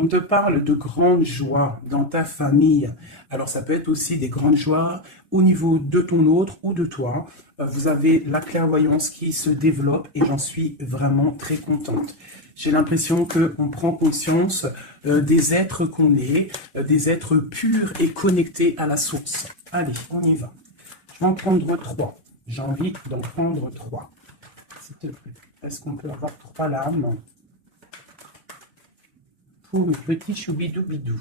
On te parle de grandes joies dans ta famille. Alors, ça peut être aussi des grandes joies au niveau de ton autre ou de toi. Vous avez la clairvoyance qui se développe et j'en suis vraiment très contente. J'ai l'impression qu'on prend conscience des êtres qu'on est, des êtres purs et connectés à la source. Allez, on y va. Je vais en prendre 3. J'ai envie d'en prendre 3. S'il te plaît, est-ce qu'on peut avoir 3 lames pour le petit choubidou-bidou?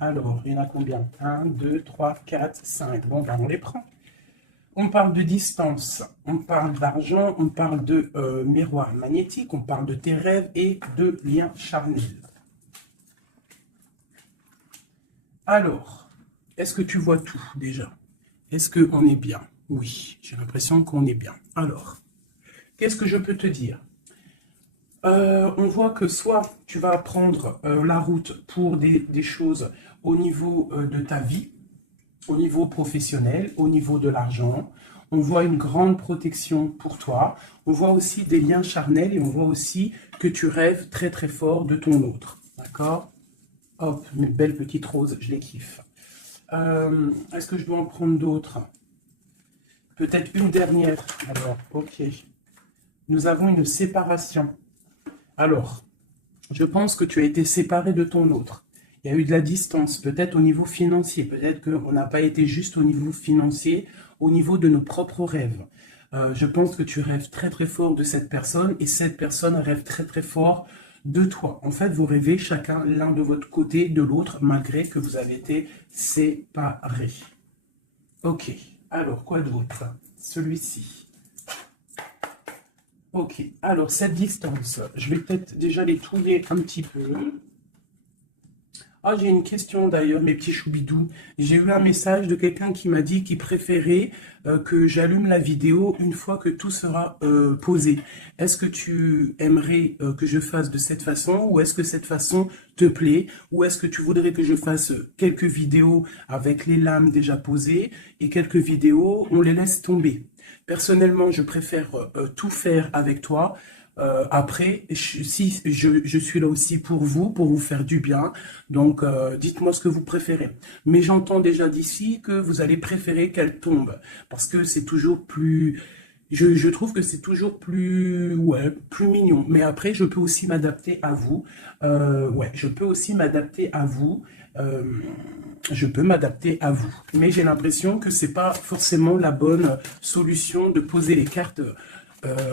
Alors, il y en a combien? 1, 2, 3, 4, 5. Bon, ben on les prend. On parle de distance, on parle d'argent, on parle de miroir magnétique, on parle de tes rêves et de liens charnels. Alors, est-ce que tu vois tout déjà? Est-ce qu'on est bien? Oui, j'ai l'impression qu'on est bien. Alors, qu'est-ce que je peux te dire? On voit que soit tu vas prendre la route pour des choses au niveau de ta vie, au niveau professionnel, au niveau de l'argent. On voit une grande protection pour toi. On voit aussi des liens charnels et on voit aussi que tu rêves très très fort de ton autre. D'accord? Hop, mes belles petites roses, je les kiffe. Est-ce que je dois en prendre d'autres? Peut-être une dernière. Alors, ok. Nous avons une séparation. Alors, je pense que tu as été séparé de ton autre. Il y a eu de la distance, peut-être au niveau financier. Peut-être qu'on n'a pas été juste au niveau financier, au niveau de nos propres rêves. Je pense que tu rêves très très fort de cette personne et cette personne rêve très très fort de toi. En fait, vous rêvez chacun l'un de votre côté de l'autre, malgré que vous avez été séparés. Ok, alors quoi d'autre? Celui-ci. Ok, alors cette distance, je vais peut-être déjà les touiller un petit peu. Ah, j'ai une question d'ailleurs, mes petits choubidous. J'ai eu un message de quelqu'un qui m'a dit qu'il préférait que j'allume la vidéo une fois que tout sera posé. Est-ce que tu aimerais que je fasse de cette façon ou est-ce que cette façon te plaît? Ou est-ce que tu voudrais que je fasse quelques vidéos avec les lames déjà posées et quelques vidéos, on les laisse tomber? Personnellement, je préfère tout faire avec toi. Après, si je suis là aussi pour vous faire du bien. Donc, dites-moi ce que vous préférez. Mais j'entends déjà d'ici que vous allez préférer qu'elle tombe. Parce que c'est toujours plus... Je trouve que c'est toujours plus, ouais, plus mignon. Mais après, je peux aussi m'adapter à vous. Ouais, je peux aussi m'adapter à vous. Euh, je peux m'adapter à vous. Mais j'ai l'impression que c'est pas forcément la bonne solution de poser les cartes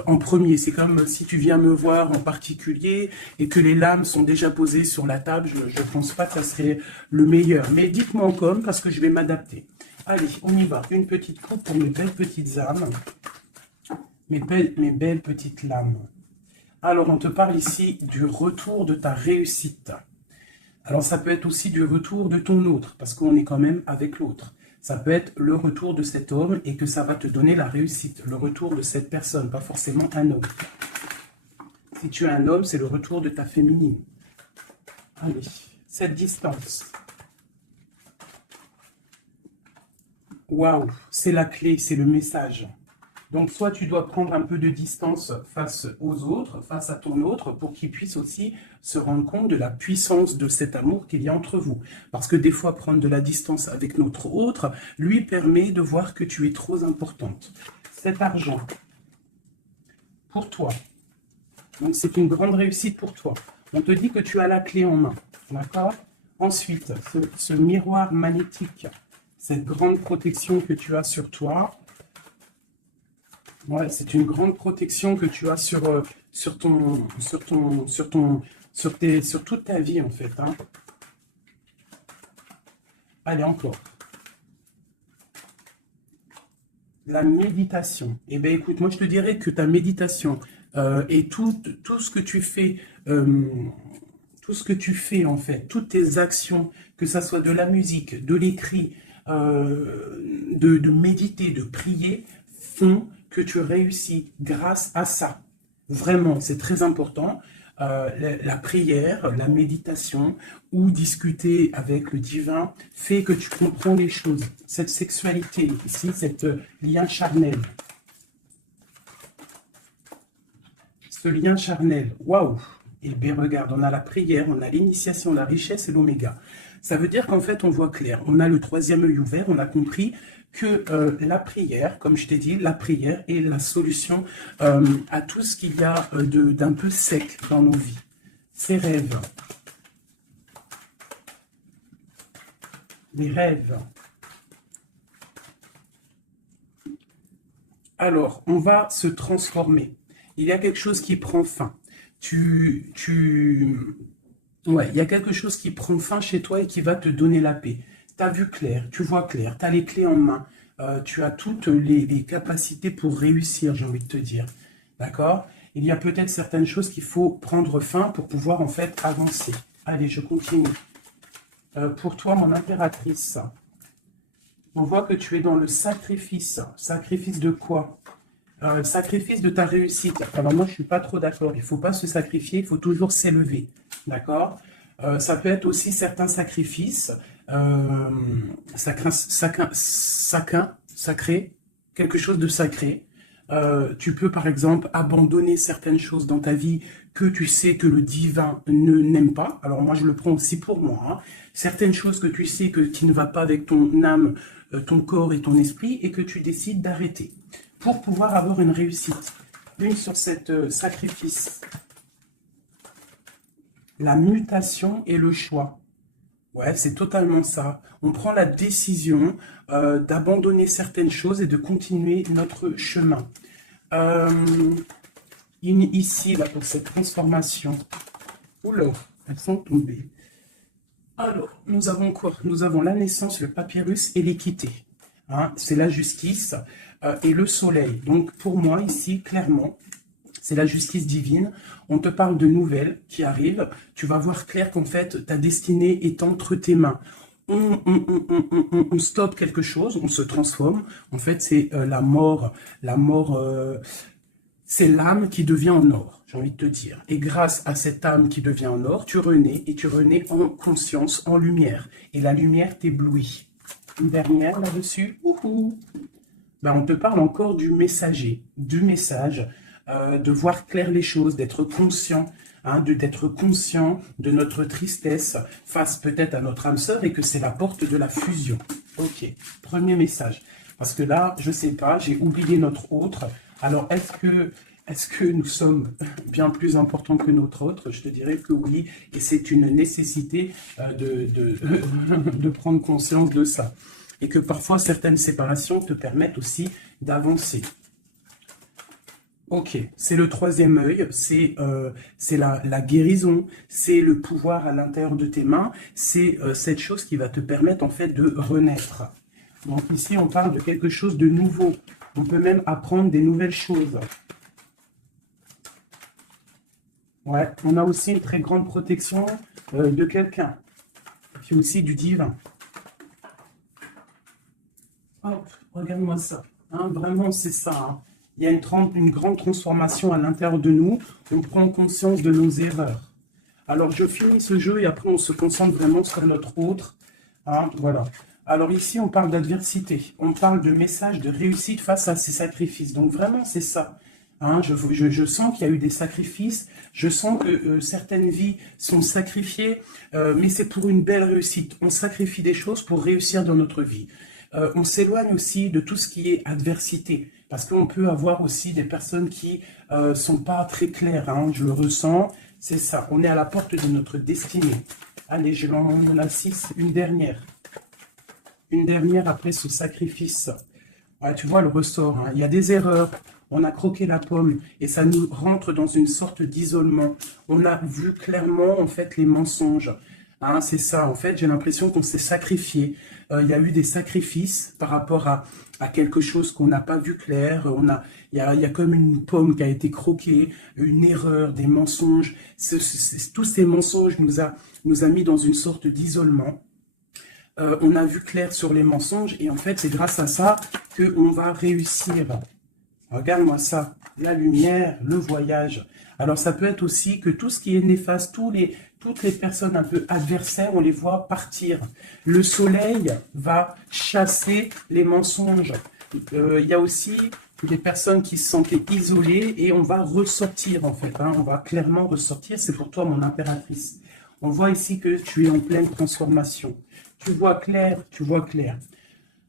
en premier. C'est comme si tu viens me voir en particulier et que les lames sont déjà posées sur la table. Je ne pense pas que ça serait le meilleur. Mais dites-moi en com parce que je vais m'adapter. Allez, on y va. Une petite coupe pour mes belles petites âmes. Mes belles petites lames. Alors, on te parle ici du retour de ta réussite. Alors, ça peut être aussi du retour de ton autre, parce qu'on est quand même avec l'autre. Ça peut être le retour de cet homme et que ça va te donner la réussite. Le retour de cette personne, pas forcément un homme. Si tu es un homme, c'est le retour de ta féminine. Allez, cette distance. Waouh, c'est la clé, c'est le message. Donc, soit tu dois prendre un peu de distance face aux autres, face à ton autre, pour qu'il puisse aussi se rendre compte de la puissance de cet amour qu'il y a entre vous. Parce que des fois, prendre de la distance avec notre autre lui permet de voir que tu es trop importante. Cet argent, pour toi, donc c'est une grande réussite pour toi. On te dit que tu as la clé en main, d'accord? Ensuite, ce miroir magnétique, cette grande protection que tu as sur toi. Ouais, c'est une grande protection que tu as sur toute ta vie en fait. Hein. Allez, encore. La méditation. Eh bien, écoute, moi je te dirais que ta méditation et tout ce que tu fais, tout ce que tu fais en fait, toutes tes actions, que ça soit de la musique, de l'écrit, de méditer, de prier, font que tu réussis grâce à ça. Vraiment, c'est très important. La prière, la méditation ou discuter avec le divin fait que tu comprends les choses. Cette sexualité ici, cet lien charnel. Ce lien charnel, waouh! Et bien, regarde, on a la prière, on a l'initiation, la richesse et l'oméga. Ça veut dire qu'en fait, on voit clair. On a le troisième œil ouvert, on a compris que la prière, comme je t'ai dit, la prière est la solution à tout ce qu'il y a d'un peu sec dans nos vies. Ces rêves. Les rêves. Alors, on va se transformer. Il y a quelque chose qui prend fin. Ouais, il y a quelque chose qui prend fin chez toi et qui va te donner la paix. Tu as vu clair, tu vois clair, tu as les clés en main, tu as toutes les capacités pour réussir, j'ai envie de te dire. D'accord? Il y a peut-être certaines choses qu'il faut prendre fin pour pouvoir en fait avancer. Allez, je continue. Pour toi, mon impératrice, on voit que tu es dans le sacrifice. Sacrifice de quoi? Sacrifice de ta réussite. Alors moi, je ne suis pas trop d'accord. Il ne faut pas se sacrifier, il faut toujours s'élever. D'accord? Ça peut être aussi certains sacrifices. Sacré, quelque chose de sacré. Tu peux par exemple abandonner certaines choses dans ta vie que tu sais que le divin n'aime pas. Alors moi je le prends aussi pour moi. Hein. Certaines choses que tu sais qui ne va pas avec ton âme, ton corps et ton esprit et que tu décides d'arrêter pour pouvoir avoir une réussite. Une sur cette sacrifice. La mutation et le choix. Ouais, c'est totalement ça. On prend la décision d'abandonner certaines choses et de continuer notre chemin. Ici, là, pour cette transformation. Oula, elles sont tombées. Alors, nous avons quoi? Nous avons la naissance, le papyrus et l'équité. Hein, c'est la justice et le soleil. Donc, pour moi, ici, clairement, c'est la justice divine. On te parle de nouvelles qui arrivent. Tu vas voir clair qu'en fait, ta destinée est entre tes mains. On stoppe quelque chose, on se transforme. En fait, c'est la mort. La mort, c'est l'âme qui devient en or, j'ai envie de te dire. Et grâce à cette âme qui devient en or, tu renais et tu renais en conscience, en lumière. Et la lumière t'éblouit. Une dernière là-dessus. Ben, on te parle encore du messager, du message. De voir clair les choses, d'être conscient, hein, d'être conscient de notre tristesse face peut-être à notre âme sœur et que c'est la porte de la fusion. Ok, premier message. Parce que là, je ne sais pas, j'ai oublié notre autre. Alors, est-ce que nous sommes bien plus importants que notre autre? Je te dirais que oui, et c'est une nécessité de prendre conscience de ça. Et que parfois, certaines séparations te permettent aussi d'avancer. Ok, c'est le troisième œil, c'est la guérison, c'est le pouvoir à l'intérieur de tes mains, c'est cette chose qui va te permettre en fait de renaître. Donc ici, on parle de quelque chose de nouveau. On peut même apprendre des nouvelles choses. Ouais, on a aussi une très grande protection de quelqu'un, puis aussi du divin. Hop, regarde-moi ça. Hein, vraiment, c'est ça. Hein. Il y a une grande transformation à l'intérieur de nous. On prend conscience de nos erreurs. Alors, je finis ce jeu et après, on se concentre vraiment sur notre autre. Hein, voilà. Alors ici, on parle d'adversité. On parle de message de réussite face à ces sacrifices. Donc, vraiment, c'est ça. Hein, je sens qu'il y a eu des sacrifices. Je sens que certaines vies sont sacrifiées. Mais c'est pour une belle réussite. On sacrifie des choses pour réussir dans notre vie. On s'éloigne aussi de tout ce qui est adversité. Parce qu'on peut avoir aussi des personnes qui sont pas très claires, hein, je le ressens, c'est ça, on est à la porte de notre destinée. Allez, je l'en la 6, une dernière. Une dernière après ce sacrifice. Ouais, tu vois le ressort, hein, il y a des erreurs, on a croqué la pomme et ça nous rentre dans une sorte d'isolement. On a vu clairement en fait les mensonges. Hein, c'est ça, en fait, j'ai l'impression qu'on s'est sacrifié. Il y a eu des sacrifices par rapport à quelque chose qu'on n'a pas vu clair. Il y a comme une pomme qui a été croquée, une erreur, des mensonges. Tous ces mensonges nous a mis dans une sorte d'isolement. On a vu clair sur les mensonges et en fait, c'est grâce à ça qu'on va réussir. Regarde-moi ça, la lumière, le voyage. Alors, ça peut être aussi que tout ce qui est néfaste, toutes les personnes un peu adversaires, on les voit partir. Le soleil va chasser les mensonges. Il y a aussi des personnes qui se sentaient isolées et on va ressortir en fait, hein, on va clairement ressortir, c'est pour toi mon impératrice. On voit ici que tu es en pleine transformation. Tu vois clair, tu vois clair.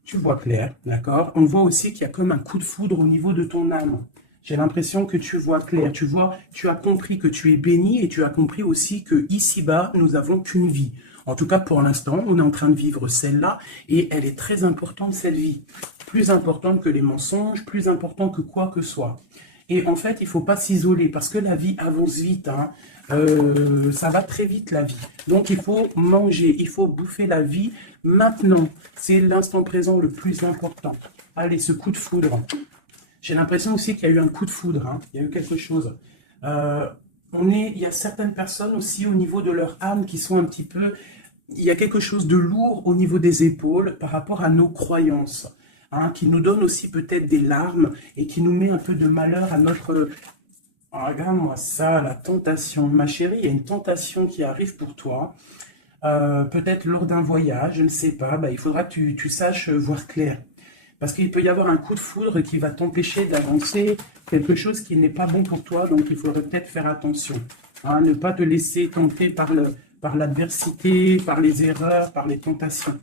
Tu vois clair, d'accord? On voit aussi qu'il y a comme un coup de foudre au niveau de ton âme. J'ai l'impression que tu vois clair, tu vois, tu as compris que tu es béni et tu as compris aussi que ici-bas, nous n'avons qu'une vie. En tout cas, pour l'instant, on est en train de vivre celle-là et elle est très importante, cette vie. Plus importante que les mensonges, plus importante que quoi que soit. Et en fait, il ne faut pas s'isoler parce que la vie avance vite. Hein. Ça va très vite, la vie. Donc, il faut manger, il faut bouffer la vie maintenant. C'est l'instant présent le plus important. Allez, ce coup de foudre. J'ai l'impression aussi qu'il y a eu un coup de foudre. Hein. Il y a eu quelque chose. Il y a certaines personnes aussi au niveau de leur âme qui sont un petit peu... Il y a quelque chose de lourd au niveau des épaules par rapport à nos croyances. Hein, qui nous donne aussi peut-être des larmes et qui nous met un peu de malheur à notre... Oh, regarde-moi ça, la tentation. Ma chérie, il y a une tentation qui arrive pour toi. Peut-être lors d'un voyage, je ne sais pas. Bah, il faudra que tu saches voir clair. Parce qu'il peut y avoir un coup de foudre qui va t'empêcher d'avancer, quelque chose qui n'est pas bon pour toi. Donc, il faudrait peut-être faire attention. Hein, ne pas te laisser tenter par l'adversité, par les erreurs, par les tentations.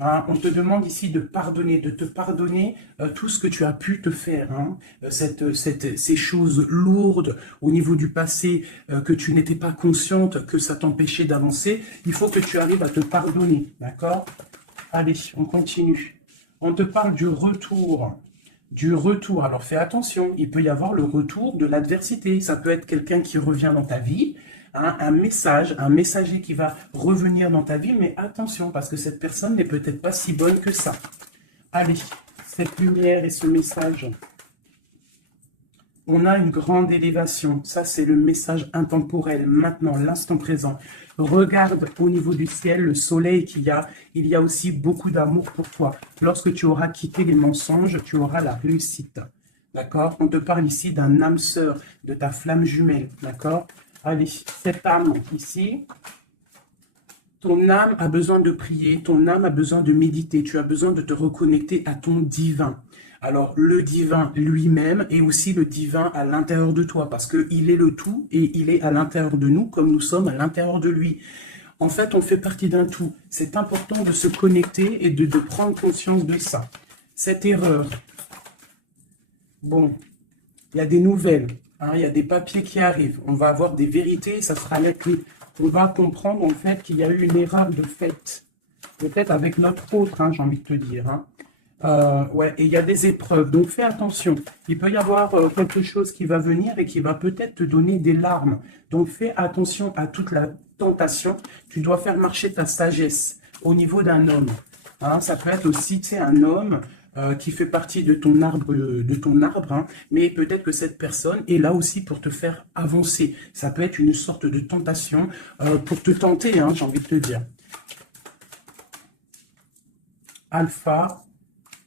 Hein, on te demande ici de pardonner, de te pardonner tout ce que tu as pu te faire. Hein, ces choses lourdes au niveau du passé que tu n'étais pas consciente, que ça t'empêchait d'avancer. Il faut que tu arrives à te pardonner. D'accord? Allez, on continue. On te parle du retour. Du retour. Alors fais attention, il peut y avoir le retour de l'adversité. Ça peut être quelqu'un qui revient dans ta vie. Hein, un messager qui va revenir dans ta vie, mais attention, parce que cette personne n'est peut-être pas si bonne que ça. Allez, cette lumière et ce message, on a une grande élévation. Ça, c'est le message intemporel, maintenant, l'instant présent. Regarde au niveau du ciel, le soleil qu'il y a. Il y a aussi beaucoup d'amour pour toi. Lorsque tu auras quitté les mensonges, tu auras la réussite. D'accord? On te parle ici d'un âme sœur, de ta flamme jumelle. D'accord? Allez, cette âme ici, ton âme a besoin de prier, ton âme a besoin de méditer, tu as besoin de te reconnecter à ton divin. Alors, le divin lui-même et aussi le divin à l'intérieur de toi, parce qu'il est le tout et il est à l'intérieur de nous comme nous sommes à l'intérieur de lui. En fait, on fait partie d'un tout. C'est important de se connecter et de prendre conscience de ça. Cette erreur, bon, il y a des nouvelles. Hein, il y a des papiers qui arrivent, on va avoir des vérités, ça sera là que on va comprendre en fait qu'il y a eu une erreur de fait, peut-être avec notre autre, hein, j'ai envie de te dire. Hein. Ouais, et il y a des épreuves, donc fais attention. Il peut y avoir quelque chose qui va venir et qui va peut-être te donner des larmes. Donc fais attention à toute la tentation. Tu dois faire marcher ta sagesse au niveau d'un homme. Hein, ça peut être aussi, tu sais, un homme qui fait partie de ton arbre, hein, mais peut-être que cette personne est là aussi pour te faire avancer. Ça peut être une sorte de tentation pour te tenter, hein, j'ai envie de te dire. Alpha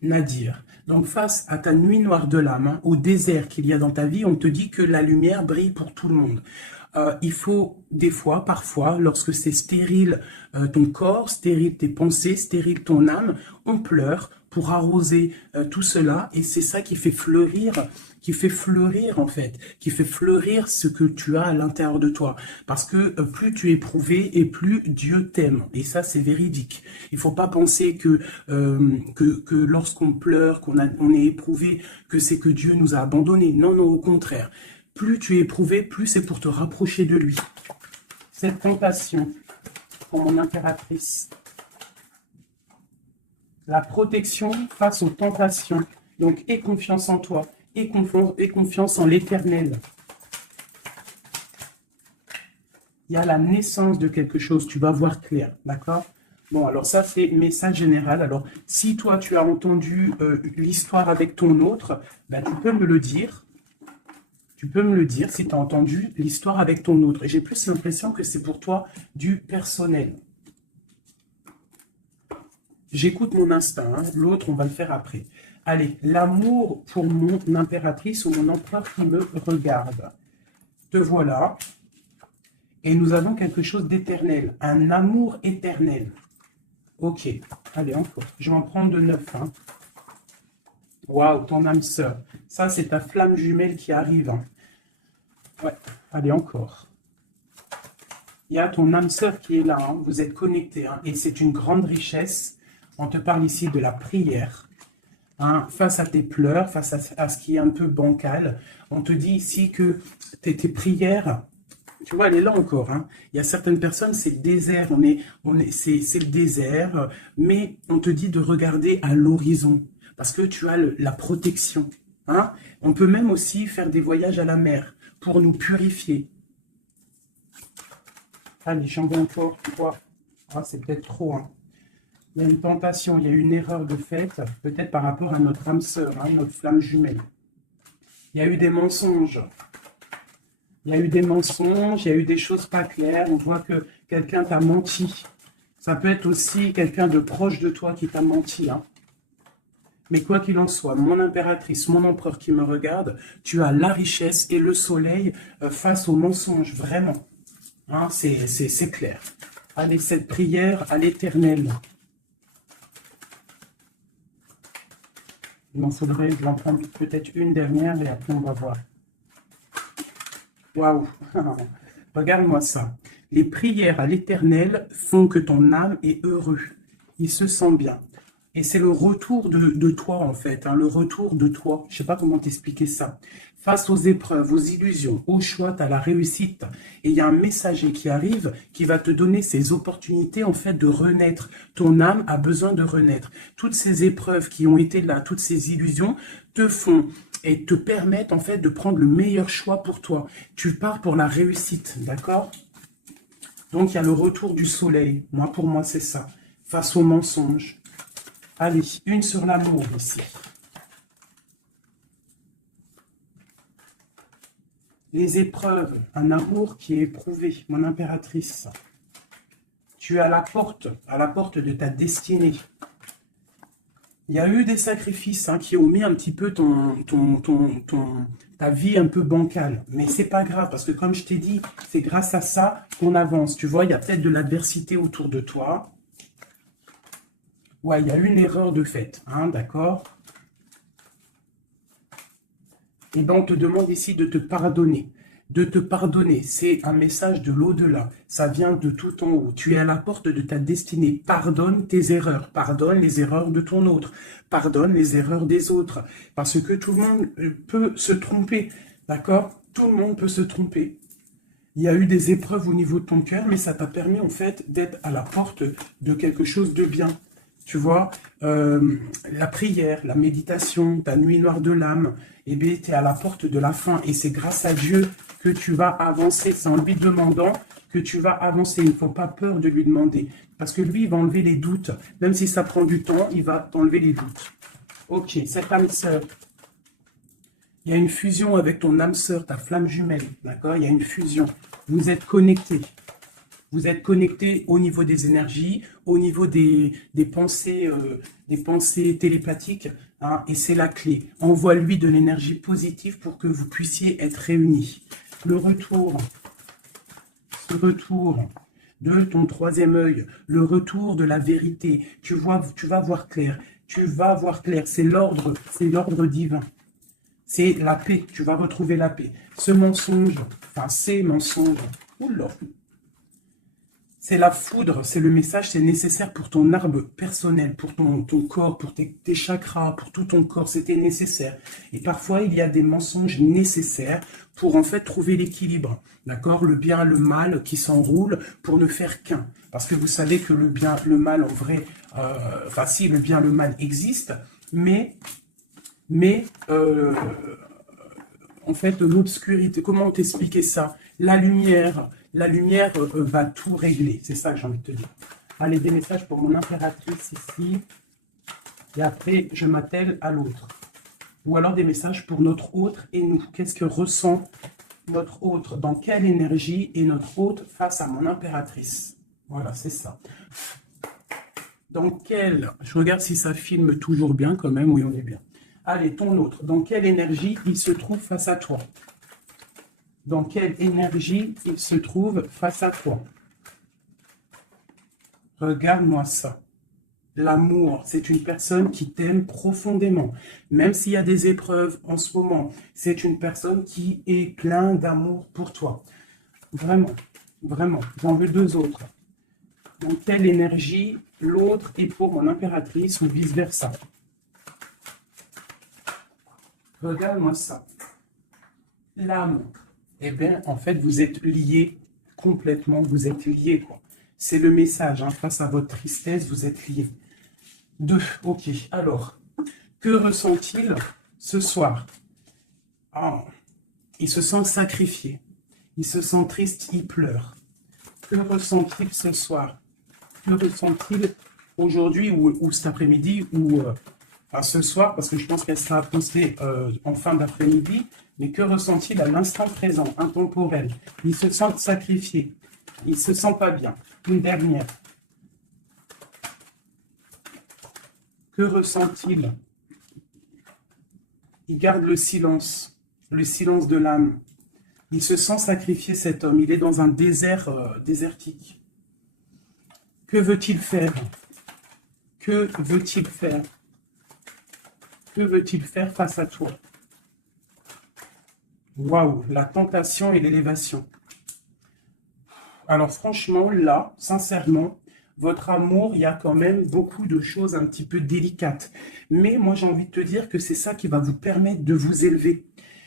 Nadir. Donc face à ta nuit noire de l'âme, hein, au désert qu'il y a dans ta vie, on te dit que la lumière brille pour tout le monde. Il faut des fois, parfois, lorsque c'est stérile ton corps, stérile tes pensées, stérile ton âme, on pleure pour arroser tout cela et c'est ça qui fait fleurir en fait, qui fait fleurir ce que tu as à l'intérieur de toi. Parce que plus tu es éprouvé et plus Dieu t'aime. Et ça, c'est véridique. Il ne faut pas penser que lorsqu'on pleure, on est éprouvé, que c'est que Dieu nous a abandonnés. Non, non, au contraire. Plus tu es éprouvé, plus c'est pour te rapprocher de lui. Cette tentation, pour mon impératrice, la protection face aux tentations. Donc, aie confiance en toi, aie confiance en l'Éternel. Il y a la naissance de quelque chose, tu vas voir clair, d'accord? Bon, alors ça, c'est message général. Alors, si toi, tu as entendu l'histoire avec ton autre, ben, tu peux me le dire. Tu peux me le dire si tu as entendu l'histoire avec ton autre. Et j'ai plus l'impression que c'est pour toi du personnel. J'écoute mon instinct, hein. L'autre, on va le faire après. Allez, l'amour pour mon impératrice ou mon empereur qui me regarde. Te voilà. Et nous avons quelque chose d'éternel, un amour éternel. Ok, allez, encore. Je vais en prendre de 9. Hein. Waouh, ton âme sœur. Ça, c'est ta flamme jumelle qui arrive, hein. Ouais, allez, encore. Il y a ton âme sœur qui est là, hein. Vous êtes connectés, hein. Et c'est une grande richesse. On te parle ici de la prière. Hein, face à tes pleurs, face à ce qui est un peu bancal. On te dit ici que tes prières, tu vois, elle est là encore, hein. Il y a certaines personnes, c'est le désert, c'est le désert, mais on te dit de regarder à l'horizon, parce que tu as la protection. Hein. On peut même aussi faire des voyages à la mer pour nous purifier. Allez, j'en veux encore, tu vois. Ah, c'est peut-être trop, hein. Il y a une tentation, il y a une erreur de fait, peut-être par rapport à notre âme sœur, hein, notre flamme jumelle. Il y a eu des mensonges. Il y a eu des mensonges, il y a eu des choses pas claires. On voit que quelqu'un t'a menti. Ça peut être aussi quelqu'un de proche de toi qui t'a menti. Hein. Mais quoi qu'il en soit, mon impératrice, mon empereur qui me regarde, tu as la richesse et le soleil face aux mensonges, vraiment. Hein, c'est clair. Allez, cette prière à l'Éternel. Il m'en faudrait, je vais en prendre peut-être une dernière et après on va voir. Waouh! Regarde-moi ça. Les prières à l'Éternel font que ton âme est heureux. Il se sent bien. Et c'est le retour de toi, en fait. Hein, le retour de toi. Je ne sais pas comment t'expliquer ça. Face aux épreuves, aux illusions, aux choix, tu as la réussite. Et il y a un messager qui arrive qui va te donner ces opportunités, en fait, de renaître. Ton âme a besoin de renaître. Toutes ces épreuves qui ont été là, toutes ces illusions, te font et te permettent, en fait, de prendre le meilleur choix pour toi. Tu pars pour la réussite, d'accord? Donc, il y a le retour du soleil. Moi, pour moi, c'est ça. Face aux mensonges. Allez, une sur l'amour ici. Les épreuves, un amour qui est éprouvé, mon impératrice. Tu es à la porte de ta destinée. Il y a eu des sacrifices hein, qui ont mis un petit peu ta vie un peu bancale. Mais c'est pas grave, parce que comme je t'ai dit, c'est grâce à ça qu'on avance. Tu vois, il y a peut-être de l'adversité autour de toi. Ouais, il y a eu une erreur de fait, hein, d'accord? Et bien, on te demande ici de te pardonner. De te pardonner, c'est un message de l'au-delà. Ça vient de tout en haut. Tu es à la porte de ta destinée. Pardonne tes erreurs. Pardonne les erreurs de ton autre. Pardonne les erreurs des autres. Parce que tout le monde peut se tromper, d'accord? Tout le monde peut se tromper. Il y a eu des épreuves au niveau de ton cœur, mais ça t'a permis en fait d'être à la porte de quelque chose de bien. Tu vois, la prière, la méditation, ta nuit noire de l'âme, eh bien, tu es à la porte de la fin. Et c'est grâce à Dieu que tu vas avancer. C'est en lui demandant que tu vas avancer. Il ne faut pas peur de lui demander. Parce que lui, il va enlever les doutes. Même si ça prend du temps, il va t'enlever les doutes. Ok, cette âme sœur. Il y a une fusion avec ton âme sœur, ta flamme jumelle. D'accord? Il y a une fusion. Vous êtes connectés. Vous êtes connecté au niveau des énergies, au niveau des pensées télépathiques, hein, et c'est la clé. Envoie-lui de l'énergie positive pour que vous puissiez être réunis. Ce retour de ton troisième œil, le retour de la vérité. Tu vas voir clair. Tu vas voir clair. C'est l'ordre divin. C'est la paix. Tu vas retrouver la paix. Ce mensonge, enfin ces mensonges, oula. C'est la foudre, c'est le message, c'est nécessaire pour ton arbre personnel, pour ton corps, pour tes chakras, pour tout ton corps, c'était nécessaire. Et parfois, il y a des mensonges nécessaires pour en fait trouver l'équilibre, d'accord? Le bien, le mal qui s'enroulent pour ne faire qu'un. Parce que vous savez que le bien, le mal en vrai, enfin si le bien, le mal existe, mais en fait l'obscurité, comment t'expliquer ça? La lumière va tout régler. C'est ça que j'ai envie de te dire. Allez, des messages pour mon impératrice ici. Et après, je m'attelle à l'autre. Ou alors des messages pour notre autre et nous. Qu'est-ce que ressent notre autre? Dans quelle énergie est notre autre face à mon impératrice? Voilà, c'est ça. Dans quelle... Je regarde si ça filme toujours bien quand même. Oui, on est bien. Allez, ton autre. Dans quelle énergie il se trouve face à toi? Dans quelle énergie il se trouve face à toi? Regarde-moi ça. l'amour. C'est une personne qui t'aime profondément. Même s'il y a des épreuves en ce moment, c'est une personne qui est plein d'amour pour toi. Vraiment, vraiment. J'en veux deux autres. Dans quelle énergie l'autre est pour mon impératrice ou vice-versa. Regarde-moi ça. L'âme. Eh bien, en fait, vous êtes liés complètement. Vous êtes liés, quoi. C'est le message. Hein. Face à votre tristesse, vous êtes liés. 2. Ok. Alors, que ressent-il ce soir? Ah, il se sent sacrifié. Il se sent triste, il pleure. Que ressent-il ce soir? Que ressent-il aujourd'hui ou cet après-midi ou enfin, ce soir, parce que je pense qu'elle sera postée en fin d'après-midi, mais que ressent-il à l'instant présent, intemporel? Il se sent sacrifié. Il ne se sent pas bien. Une dernière. Que ressent-il? Il garde le silence de l'âme. Il se sent sacrifié, cet homme. Il est dans un désert désertique. Que veut-il faire? Que veut-il faire? Que veut-il faire face à toi? Waouh, la tentation et l'élévation. Alors franchement, là, sincèrement, votre amour, il y a quand même beaucoup de choses un petit peu délicates. Mais moi, j'ai envie de te dire que c'est ça qui va vous permettre de vous élever.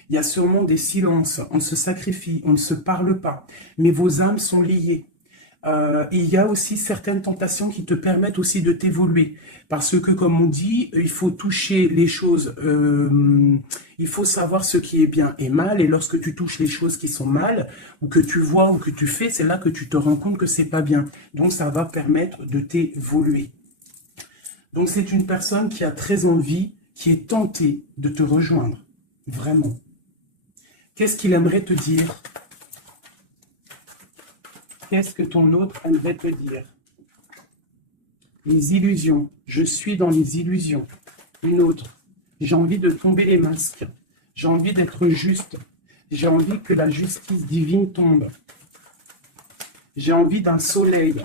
Il y a sûrement des silences, on se sacrifie, on ne se parle pas, mais vos âmes sont liées. Il y a aussi certaines tentations qui te permettent aussi de t'évoluer. Parce que, comme on dit, il faut toucher les choses, il faut savoir ce qui est bien et mal. Et lorsque tu touches les choses qui sont mal, ou que tu vois, ou que tu fais, c'est là que tu te rends compte que c'est pas bien. Donc, ça va permettre de t'évoluer. Donc, c'est une personne qui a très envie, qui est tentée de te rejoindre. Vraiment. Qu'est-ce qu'il aimerait te dire ? Qu'est-ce que ton autre aimerait te dire? Les illusions. Je suis dans les illusions. Une autre. J'ai envie de tomber les masques. J'ai envie d'être juste. J'ai envie que la justice divine tombe. J'ai envie d'un soleil.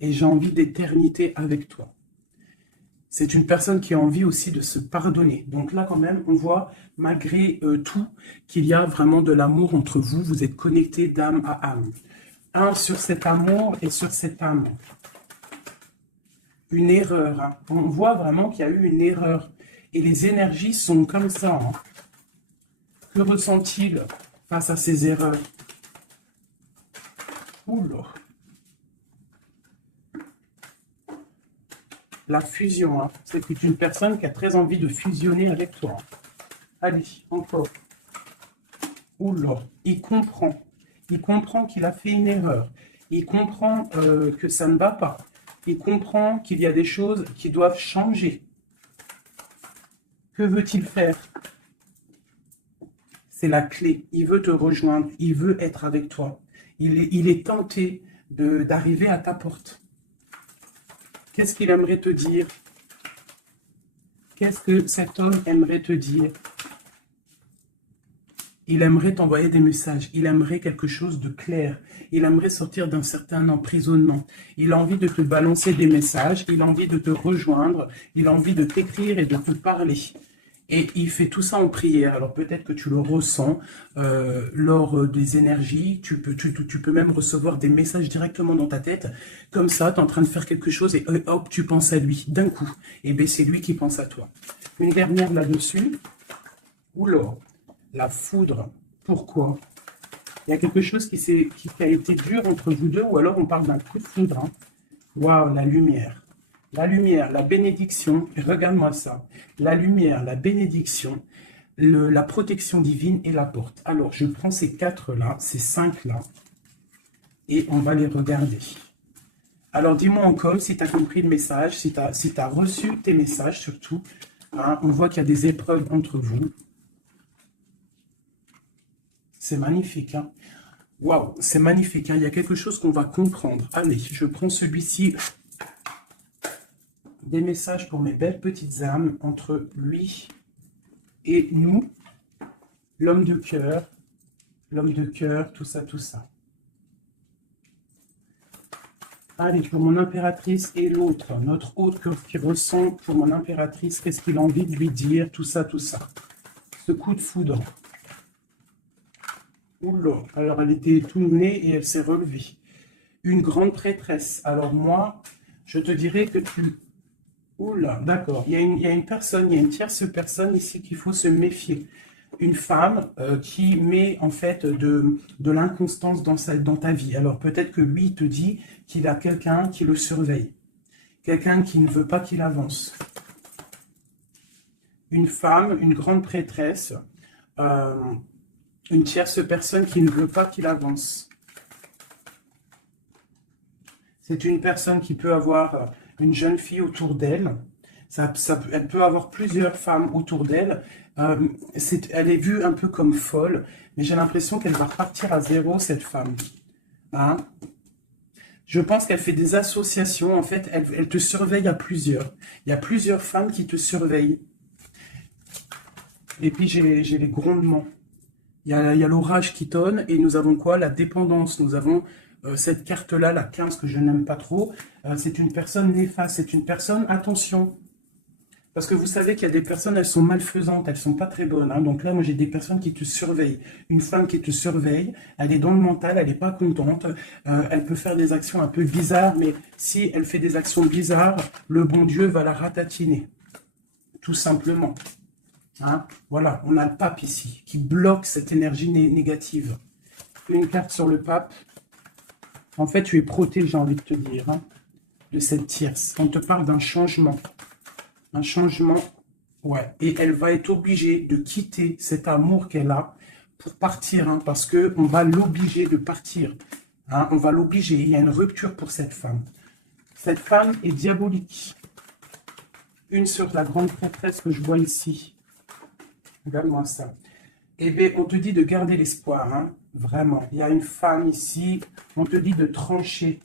Et j'ai envie d'éternité avec toi. C'est une personne qui a envie aussi de se pardonner. Donc là, quand même, on voit, malgré tout, qu'il y a vraiment de l'amour entre vous. Vous êtes connectés d'âme à âme. Un sur cet amour et sur cette âme. Une erreur. Hein. On voit vraiment qu'il y a eu une erreur. Et les énergies sont comme ça. Hein. Que ressent-il face à ces erreurs? Oula. La fusion. Hein. C'est une personne qui a très envie de fusionner avec toi. Allez, encore. Oula. Il comprend. Il comprend qu'il a fait une erreur. Il comprend que ça ne va pas. Il comprend qu'il y a des choses qui doivent changer. Que veut-il faire? C'est la clé. Il veut te rejoindre. Il veut être avec toi. Il est tenté d'arriver à ta porte. Qu'est-ce qu'il aimerait te dire? Qu'est-ce que cet homme aimerait te dire? Il aimerait t'envoyer des messages. Il aimerait quelque chose de clair. Il aimerait sortir d'un certain emprisonnement. Il a envie de te balancer des messages. Il a envie de te rejoindre. Il a envie de t'écrire et de te parler. Et il fait tout ça en prière. Alors peut-être que tu le ressens lors des énergies. Tu peux même recevoir des messages directement dans ta tête. Comme ça, tu es en train de faire quelque chose et hop, tu penses à lui d'un coup. Et bien c'est lui qui pense à toi. Une dernière là-dessus. Oula. La foudre. Pourquoi? Il y a quelque chose qui a été dur entre vous deux, ou alors on parle d'un coup de foudre. Hein. Waouh, la lumière. La lumière, la bénédiction. Regarde-moi ça. La lumière, la bénédiction, la protection divine et la porte. Alors, je prends ces 4-là, ces 5-là, et on va les regarder. Alors, dis-moi encore si tu as compris le message, si tu as reçu tes messages surtout. Hein, on voit qu'il y a des épreuves entre vous. C'est magnifique, hein? Waouh, c'est magnifique, hein? Il y a quelque chose qu'on va comprendre. Allez, je prends celui-ci. Des messages pour mes belles petites âmes entre lui et nous. L'homme de cœur, tout ça, tout ça. Allez, pour mon impératrice et l'autre, notre autre qui ressent pour mon impératrice, qu'est-ce qu'il a envie de lui dire, tout ça, tout ça. Ce coup de foudre. Oula, alors elle était tout née et elle s'est relevée. Une grande prêtresse. Alors moi, je te dirais que tu... Oula, d'accord. Il y a une personne, il y a une tierce personne ici qu'il faut se méfier. Une femme qui met en fait de l'inconstance dans ta vie. Alors peut-être que lui il te dit qu'il a quelqu'un qui le surveille. Quelqu'un qui ne veut pas qu'il avance. Une femme, une grande prêtresse, une tierce personne qui ne veut pas qu'il avance. C'est une personne qui peut avoir une jeune fille autour d'elle. Elle peut avoir plusieurs femmes autour d'elle. Elle est vue un peu comme folle, mais j'ai l'impression qu'elle va repartir à zéro, cette femme. Hein? Je pense qu'elle fait des associations. En fait, elle te surveille à plusieurs. Il y a plusieurs femmes qui te surveillent. Et puis, j'ai les grondements. Il y a l'orage qui tonne et nous avons quoi? La dépendance. Nous avons cette carte-là, la 15, que je n'aime pas trop. C'est une personne néfaste. C'est une personne, attention. Parce que vous savez qu'il y a des personnes, elles sont malfaisantes, elles sont pas très bonnes. Hein. Donc là, moi, j'ai des personnes qui te surveillent. Une femme qui te surveille, elle est dans le mental, elle n'est pas contente. Elle peut faire des actions un peu bizarres, mais si elle fait des actions bizarres, le bon Dieu va la ratatiner. Tout simplement. Hein? Voilà, on a le pape ici, qui bloque cette énergie négative. Une carte sur le pape. En fait, tu es protégé, j'ai envie de te dire, hein, de cette tierce. On te parle d'un changement. Un changement, ouais. Et elle va être obligée de quitter cet amour qu'elle a pour partir, hein, parce qu'on va l'obliger de partir. Hein, on va l'obliger. Il y a une rupture pour cette femme. Cette femme est diabolique. Une sur la grande prêtresse que je vois ici. Regarde-moi ça. Eh bien, on te dit de garder l'espoir, hein, vraiment. Il y a une femme ici, on te dit de trancher.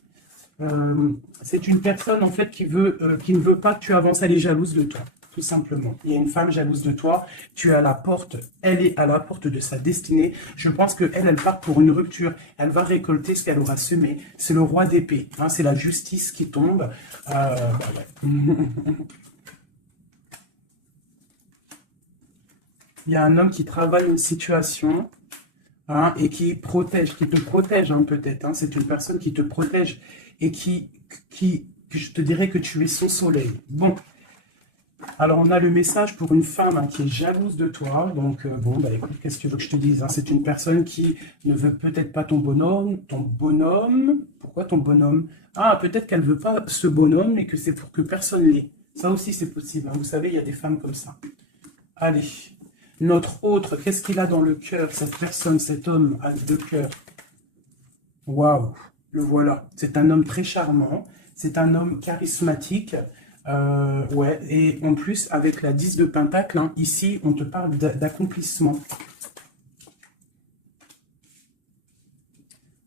C'est une personne en fait qui ne veut pas que tu avances, elle est jalouse de toi, tout simplement. Il y a une femme jalouse de toi, tu es à la porte, elle est à la porte de sa destinée. Je pense qu'elle part pour une rupture, elle va récolter ce qu'elle aura semé. C'est le roi d'épée, hein, c'est la justice qui tombe. Ouais. Il y a un homme qui travaille une situation, hein, et qui te protège, hein, peut-être. Hein, c'est une personne qui te protège et que je te dirais que tu es son soleil. Bon, alors on a le message pour une femme, hein, qui est jalouse de toi. Donc, bon, bah, écoute, qu'est-ce que tu veux que je te dise, hein? C'est une personne qui ne veut peut-être pas ton bonhomme. Ton bonhomme, pourquoi ton bonhomme? Ah, peut-être qu'elle ne veut pas ce bonhomme et que c'est pour que personne l'ait. Ça aussi, c'est possible. Hein. Vous savez, il y a des femmes comme ça. Allez. Notre autre, qu'est-ce qu'il a dans le cœur, cette personne, cet homme de cœur? Waouh, le voilà. C'est un homme très charmant, c'est un homme charismatique, ouais, et en plus, avec la 10 de Pentacle, hein, ici, on te parle d'accomplissement.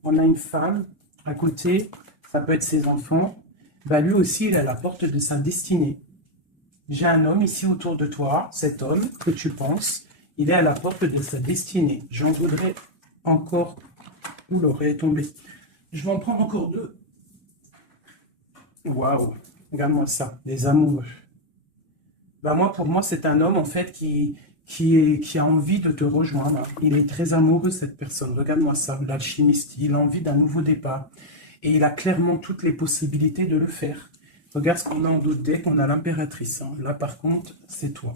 On a une femme à côté, ça peut être ses enfants, bah, lui aussi, il est à la porte de sa destinée. J'ai un homme ici autour de toi, cet homme que tu penses, il est à la porte de sa destinée. J'en voudrais encore... Où l'aurait est tombé? Je vais en prendre encore deux. Waouh, regarde-moi ça, les amoureux. Ben moi, pour moi, c'est un homme en fait qui a envie de te rejoindre. Il est très amoureux, cette personne. Regarde-moi ça, l'alchimiste. Il a envie d'un nouveau départ. Et il a clairement toutes les possibilités de le faire. Regarde ce qu'on a en d'autres decks, on a l'impératrice. Hein. Là, par contre, c'est toi.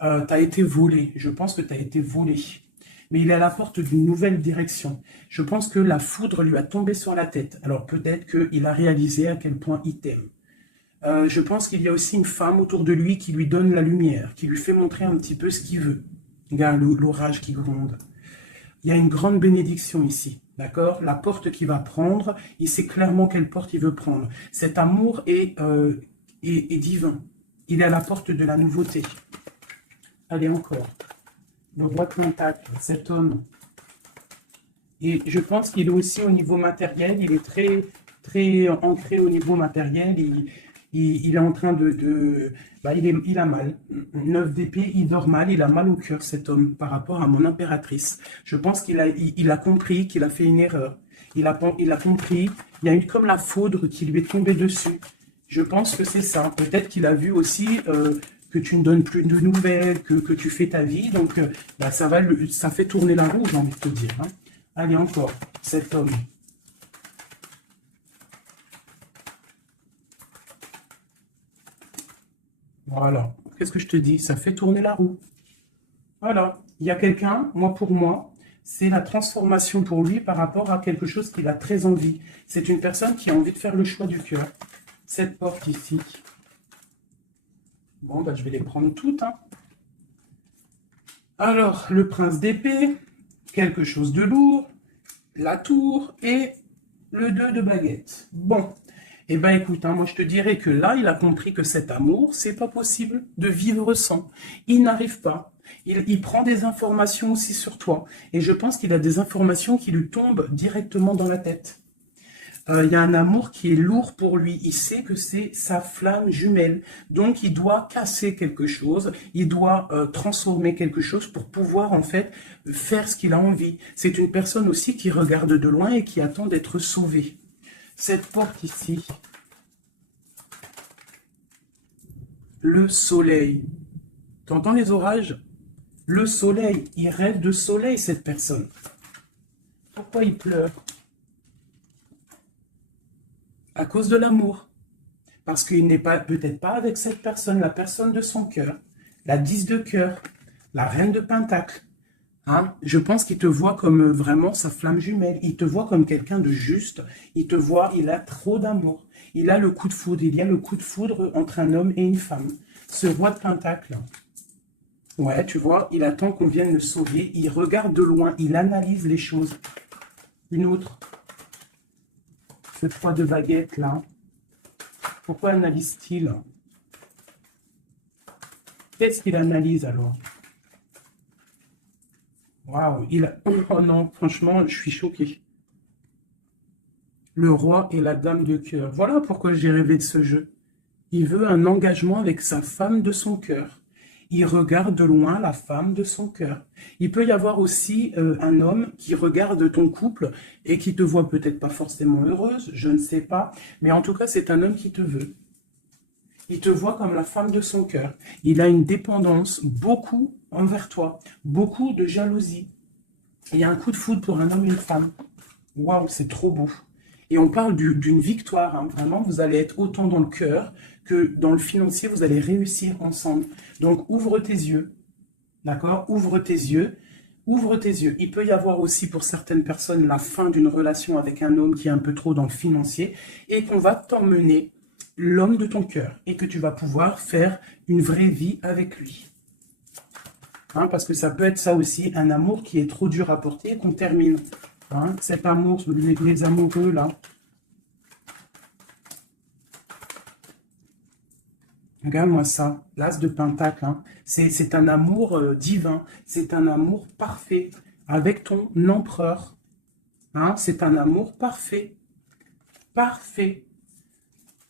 Tu as été volé. Je pense que tu as été volé. Mais il est à la porte d'une nouvelle direction. Je pense que la foudre lui a tombé sur la tête. Alors peut-être qu'il a réalisé à quel point il t'aime. Je pense qu'il y a aussi une femme autour de lui qui lui donne la lumière, qui lui fait montrer un petit peu ce qu'il veut. Regarde l'orage qui gronde. Il y a une grande bénédiction ici. D'accord? La porte qu'il va prendre, il sait clairement quelle porte il veut prendre. Cet amour est divin. Il est à la porte de la nouveauté. Allez, encore. Le roi de Pentacle, cet homme. Et je pense qu'il est aussi au niveau matériel. Il est très, très ancré au niveau matériel. Il est en train il a mal. 9 d'épée, il dort mal. Il a mal au cœur, cet homme, par rapport à mon impératrice. Je pense qu'il a compris qu'il a fait une erreur. il a compris. Il y a eu comme la foudre qui lui est tombée dessus. Je pense que c'est ça. Peut-être qu'il a vu aussi que tu ne donnes plus de nouvelles, que tu fais ta vie. Donc, bah, ça fait tourner la roue, j'ai envie de te dire. Hein. Allez, encore, cet homme. Voilà. Qu'est-ce que je te dis? Ça fait tourner la roue. Voilà. Il y a quelqu'un, moi pour moi, c'est la transformation pour lui par rapport à quelque chose qu'il a très envie. C'est une personne qui a envie de faire le choix du cœur. Cette porte ici. Bon, bah, je vais les prendre toutes. Hein. Alors, le prince d'épée, quelque chose de lourd, la tour et le 2 de baguette. Bon, eh ben écoute, hein, moi je te dirais que là, il a compris que cet amour, c'est pas possible de vivre sans. Il n'arrive pas. Il prend des informations aussi sur toi. Et je pense qu'il a des informations qui lui tombent directement dans la tête. Il y a un amour qui est lourd pour lui. Il sait que c'est sa flamme jumelle. Donc, il doit casser quelque chose. Il doit transformer quelque chose pour pouvoir, en fait, faire ce qu'il a envie. C'est une personne aussi qui regarde de loin et qui attend d'être sauvée. Cette porte ici, le soleil. Tu entends les orages? Le soleil, il rêve de soleil, cette personne. Pourquoi il pleure? À cause de l'amour. Parce qu'il n'est pas peut-être pas avec cette personne, la personne de son cœur, la 10 de cœur, la reine de Pentacle. Hein? Je pense qu'il te voit comme vraiment sa flamme jumelle. Il te voit comme quelqu'un de juste. Il te voit, il a trop d'amour. Il a le coup de foudre. Il y a le coup de foudre entre un homme et une femme. Ce roi de Pentacle. Ouais, tu vois, il attend qu'on vienne le sauver. Il regarde de loin. Il analyse les choses. Une autre. Ce 3 de baguette là. Pourquoi analyse-t-il? Qu'est-ce qu'il analyse alors? Waouh, oh non, franchement, je suis choqué. Le roi et la dame de cœur. Voilà pourquoi j'ai rêvé de ce jeu. Il veut un engagement avec sa femme de son cœur. Il regarde de loin la femme de son cœur. Il peut y avoir aussi un homme qui regarde ton couple et qui te voit peut-être pas forcément heureuse, je ne sais pas, mais en tout cas, c'est un homme qui te veut. Il te voit comme la femme de son cœur. Il a une dépendance beaucoup envers toi, beaucoup de jalousie. Il y a un coup de foudre pour un homme et une femme. Waouh, c'est trop beau. Et on parle d'une victoire. Hein. Vraiment, vous allez être autant dans le cœur que dans le financier, vous allez réussir ensemble. Donc, ouvre tes yeux. D'accord? Ouvre tes yeux. Ouvre tes yeux. Il peut y avoir aussi pour certaines personnes la fin d'une relation avec un homme qui est un peu trop dans le financier et qu'on va t'emmener l'homme de ton cœur et que tu vas pouvoir faire une vraie vie avec lui. Hein, parce que ça peut être ça aussi, un amour qui est trop dur à porter et qu'on termine. Hein, cet amour, les amoureux là. Regarde-moi ça, l'as de Pentacle. Hein. C'est un amour divin, c'est un amour parfait avec ton empereur. Hein, c'est un amour parfait. Parfait.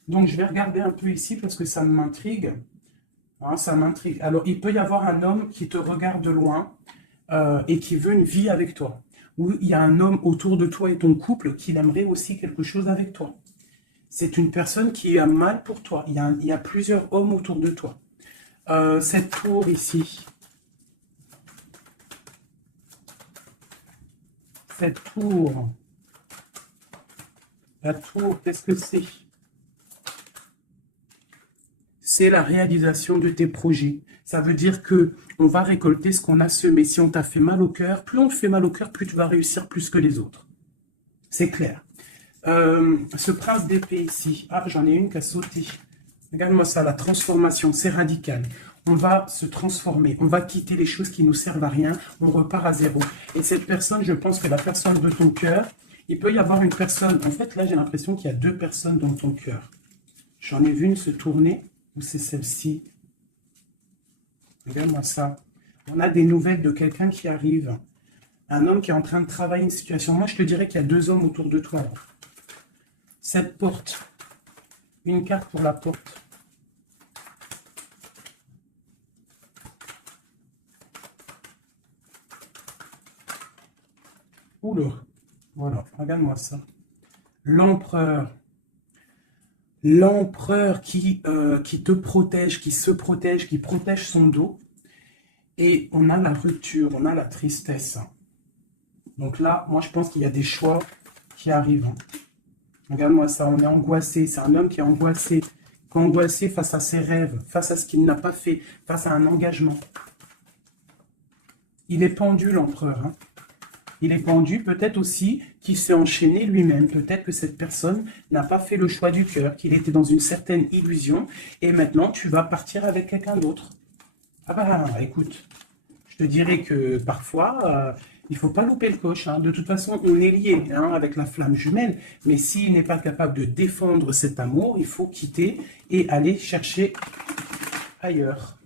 Donc, je vais regarder un peu ici parce que ça m'intrigue. Hein, ça m'intrigue. Alors, il peut y avoir un homme qui te regarde de loin et qui veut une vie avec toi. Ou il y a un homme autour de toi et ton couple qui aimerait aussi quelque chose avec toi. C'est une personne qui a mal pour toi. Il y a plusieurs hommes autour de toi. Cette tour ici. Cette tour. La tour, qu'est-ce que c'est? C'est la réalisation de tes projets. Ça veut dire que on va récolter ce qu'on a semé. Si on t'a fait mal au cœur, plus on te fait mal au cœur, plus tu vas réussir plus que les autres. C'est clair. Ce prince d'épée ici. Ah, j'en ai une qui a sauté. Regarde-moi ça, la transformation, c'est radical. On va se transformer, on va quitter les choses qui nous servent à rien, on repart à zéro. Et cette personne, je pense que la personne de ton cœur, il peut y avoir une personne. En fait, là, j'ai l'impression qu'il y a deux personnes dans ton cœur. J'en ai vu une se tourner, ou c'est celle-ci. Regarde-moi ça. On a des nouvelles de quelqu'un qui arrive. Un homme qui est en train de travailler une situation. Moi, je te dirais qu'il y a deux hommes autour de toi. Là. Cette porte. Une carte pour la porte. Oula. Voilà, regarde-moi ça. L'empereur. L'empereur qui te protège, qui se protège, qui protège son dos. Et on a la rupture, on a la tristesse. Donc là, moi, je pense qu'il y a des choix qui arrivent. Regarde-moi ça, on est angoissé. C'est un homme qui est angoissé face à ses rêves, face à ce qu'il n'a pas fait, face à un engagement. Il est pendu, l'empereur. Hein. Il est pendu, peut-être aussi qu'il s'est enchaîné lui-même. Peut-être que cette personne n'a pas fait le choix du cœur, qu'il était dans une certaine illusion. Et maintenant, tu vas partir avec quelqu'un d'autre. Ah bah, écoute, je te dirais que parfois, il ne faut pas louper le coche. Hein. De toute façon, on est lié hein, avec la flamme jumelle. Mais s'il n'est pas capable de défendre cet amour, il faut quitter et aller chercher ailleurs.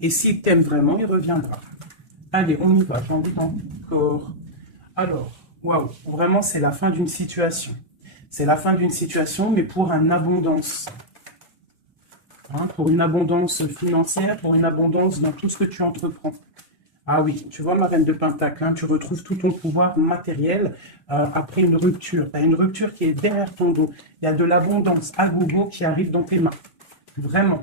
Et s'il t'aime vraiment, il reviendra. Allez, on y va, j'ai envie encore. Alors, waouh, vraiment, c'est la fin d'une situation. C'est la fin d'une situation, mais pour une abondance. Hein, pour une abondance financière, pour une abondance dans tout ce que tu entreprends. Ah oui, tu vois ma reine de Pentacle, hein, tu retrouves tout ton pouvoir matériel après une rupture. Tu as une rupture qui est derrière ton dos. Il y a de l'abondance à gogo qui arrive dans tes mains. Vraiment.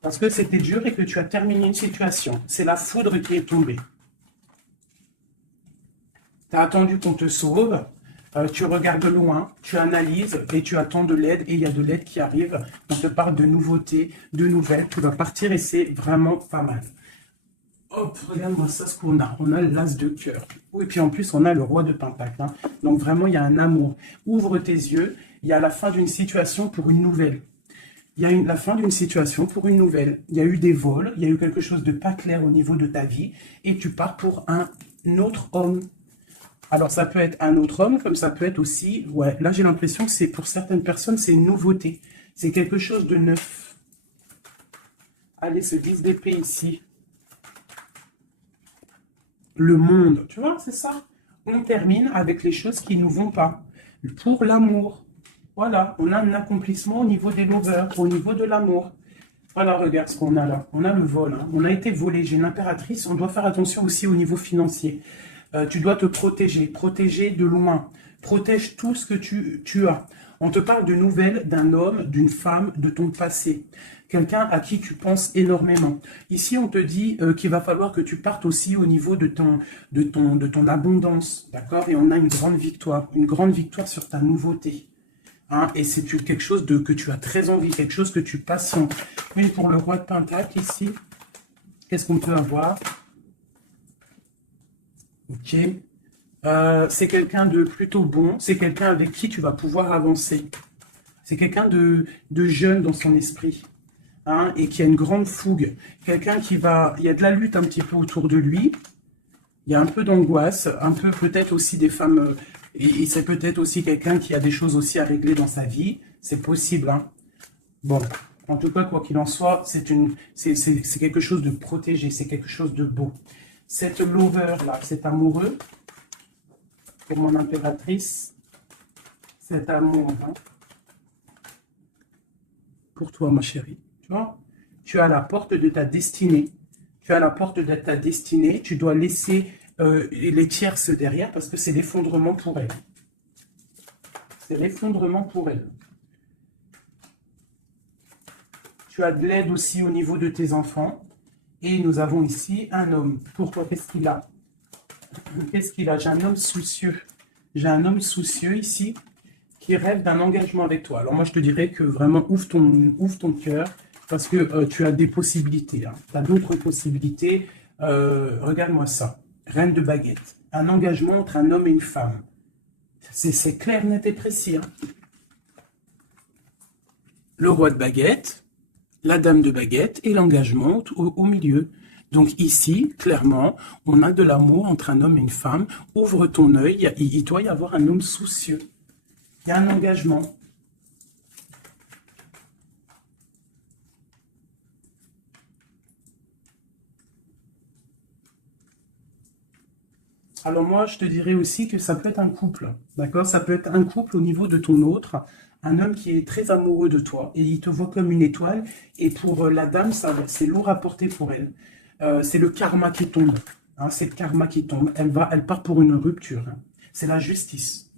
Parce que c'était dur et que tu as terminé une situation. C'est la foudre qui est tombée. Tu as attendu qu'on te sauve. Tu regardes loin, tu analyses et tu attends de l'aide et il y a de l'aide qui arrive. On te parle de nouveautés, de nouvelles. Tu vas partir et c'est vraiment pas mal. Hop, regarde-moi ça, ce qu'on a. On a l'as de cœur. Et puis en plus, on a le roi de pentacle. Hein. Donc vraiment, il y a un amour. Ouvre tes yeux. Il y a la fin d'une situation pour une nouvelle. Il y a la fin d'une situation pour une nouvelle. Il y a eu des vols, il y a eu quelque chose de pas clair au niveau de ta vie et tu pars pour un autre homme. Alors, ça peut être un autre homme, comme ça peut être aussi... Ouais, là, j'ai l'impression que c'est pour certaines personnes, c'est une nouveauté. C'est quelque chose de neuf. Allez, ce 10 d'épée ici. Le monde, tu vois, c'est ça. On termine avec les choses qui ne nous vont pas. Pour l'amour. Voilà, on a un accomplissement au niveau des lovers, au niveau de l'amour. Voilà, regarde ce qu'on a là. On a le vol. Hein. On a été volé. J'ai une impératrice. On doit faire attention aussi au niveau financier. Tu dois te protéger de loin. Protège tout ce que tu as. On te parle de nouvelles d'un homme, d'une femme, de ton passé. Quelqu'un à qui tu penses énormément. Ici, on te dit qu'il va falloir que tu partes aussi au niveau de ton abondance. D'accord? Et on a une grande victoire sur ta nouveauté. Hein? Et c'est quelque chose que tu as très envie, quelque chose que tu patientes. Mais pour le roi de Pentacle ici, qu'est-ce qu'on peut avoir? Ok. C'est quelqu'un de plutôt bon. C'est quelqu'un avec qui tu vas pouvoir avancer. C'est quelqu'un de jeune dans son esprit. Hein, et qui a une grande fougue. Quelqu'un qui va... Il y a de la lutte un petit peu autour de lui. Il y a un peu d'angoisse. Un peu peut-être aussi des femmes... et c'est peut-être aussi quelqu'un qui a des choses aussi à régler dans sa vie. C'est possible. Hein. Bon. En tout cas, quoi qu'il en soit, c'est quelque chose de protégé. C'est quelque chose de beau. Cette lover-là, cet amoureux, pour mon impératrice, cet amour, hein, pour toi, ma chérie, tu vois, tu as la porte de ta destinée. Tu as la porte de ta destinée, tu dois laisser les tierces derrière parce que c'est l'effondrement pour elle. C'est l'effondrement pour elle. Tu as de l'aide aussi au niveau de tes enfants. Et nous avons ici un homme. Pourquoi? Qu'est-ce qu'il a? Qu'est-ce qu'il a? J'ai un homme soucieux. J'ai un homme soucieux ici qui rêve d'un engagement avec toi. Alors moi, je te dirais que vraiment, ouvre ton cœur parce que tu as des possibilités. Hein. Tu as d'autres possibilités. Regarde-moi ça. Reine de baguette. Un engagement entre un homme et une femme. C'est clair, net et précis. Hein. Le roi de baguette. La dame de baguette et l'engagement au milieu. Donc ici, clairement, on a de l'amour entre un homme et une femme. Ouvre ton œil, il doit y avoir un homme soucieux. Il y a un engagement. Alors moi, je te dirais aussi que ça peut être un couple. D'accord? Ça peut être un couple au niveau de ton autre. Un homme qui est très amoureux de toi et il te voit comme une étoile. Et pour la dame, c'est lourd à porter pour elle. C'est le karma qui tombe. Hein, c'est le karma qui tombe. Elle part pour une rupture. Hein. C'est la justice.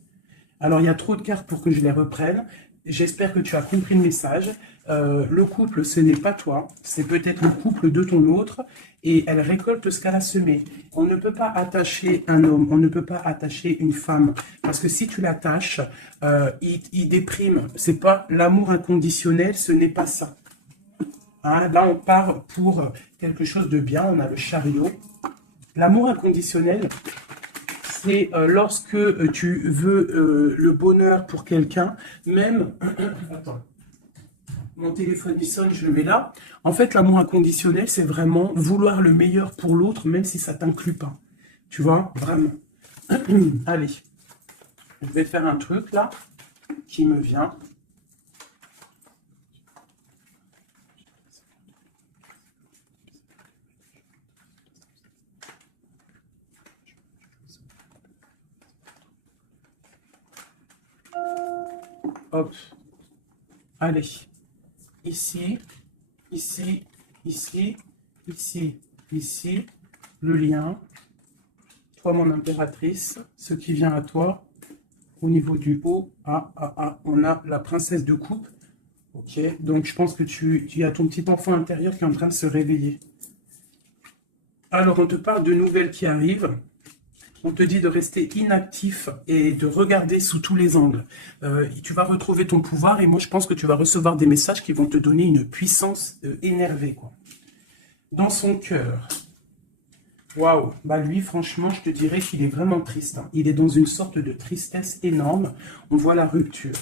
Alors, il y a trop de cartes pour que je les reprenne. J'espère que tu as compris le message. Le couple, ce n'est pas toi. C'est peut-être le couple de ton autre. Et elle récolte ce qu'elle a semé. On ne peut pas attacher un homme. On ne peut pas attacher une femme. Parce que si tu l'attaches, il déprime. C'est pas l'amour inconditionnel. Ce n'est pas ça. Hein, là, on part pour quelque chose de bien. On a le chariot. L'amour inconditionnel, c'est lorsque tu veux le bonheur pour quelqu'un, même... Attends, mon téléphone il sonne, je le mets là. En fait, l'amour inconditionnel, c'est vraiment vouloir le meilleur pour l'autre, même si ça ne t'inclut pas. Tu vois, vraiment. Allez, je vais faire un truc là, qui me vient. Hop. Allez. Ici, ici, ici, ici, ici. Le lien. Toi, mon impératrice. Ce qui vient à toi. Au niveau du haut. On a la princesse de coupe. Ok. Donc, je pense que tu as ton petit enfant intérieur qui est en train de se réveiller. Alors, on te parle de nouvelles qui arrivent. On te dit de rester inactif et de regarder sous tous les angles. Tu vas retrouver ton pouvoir et moi, je pense que tu vas recevoir des messages qui vont te donner une puissance énervée, quoi. Dans son cœur. Waouh. Bah lui, franchement, je te dirais qu'il est vraiment triste. Hein. Il est dans une sorte de tristesse énorme. On voit la rupture.